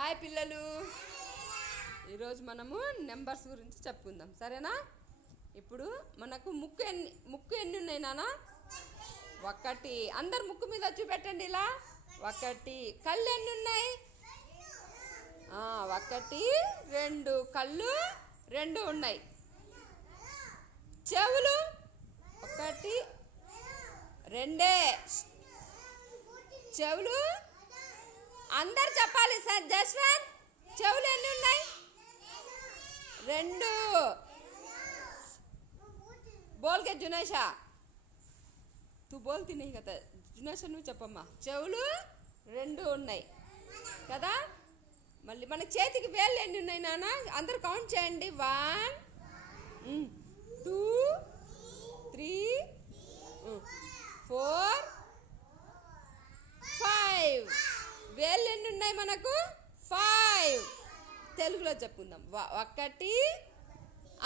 Hi పిల్లలు, ఈరోజు మనము నెంబర్స్ గురించి చెప్పుకుందాం, సరేనా? ఇప్పుడు మనకు ముక్కు ఎన్ని ఉన్నాయి నాన్న? ఒకటి. అందరు ముక్కు మీద చూపెట్టండి ఇలా. ఒకటి. కళ్ళు ఎన్ని ఉన్నాయి? ఒకటి రెండు. కళ్ళు రెండు ఉన్నాయి. చెవులు ఒకటి రెండే. చెవులు అందరు చెప్పాలి సార్. జస్వంత్, చెవులు ఎన్ని ఉన్నాయి? రెండు. బోల్ కే జునేషా, తూ బోల్తీ नहीं కదా. జునేషా నువ్వు చెప్పమ్మా. చెవులు రెండు ఉన్నాయి కదా. మళ్ళీ మన చేతికి వేళ్ళు ఎన్ని ఉన్నాయి నాన్న? అందరు కౌంట్ చేయండి. 1 2 3 4 5. వేళ్ళు ఎన్ని ఉన్నాయి మనకు? 5. తెలుగులో చెప్పుకుందాం. ఒకటి.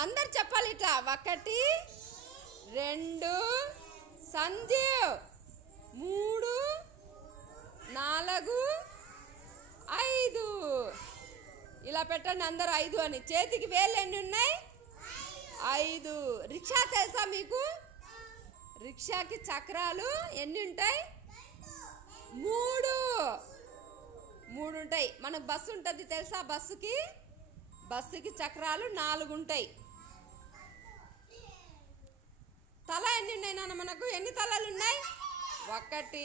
అందరు చెప్పాలి ఇట్లా. ఒకటి రెండు. సంజీవ్ 3 4 5. ఇలా పెట్టండి అందరు 5 అని. చేతికి వేళ్ళు ఎన్ని ఉన్నాయి? 5. రిక్షా తెలుసా మీకు? రిక్షాకి చక్రాలు ఎన్ని ఉంటాయి? 3 ఉంటాయి. మనకు బస్సు ఉంటుంది తెలుసా? బస్సుకి చక్రాలు 4 ఉంటాయి. తల ఎన్ని ఉన్నాయి నాన్న? మనకు ఎన్ని తలలు ఉన్నాయి? ఒకటి.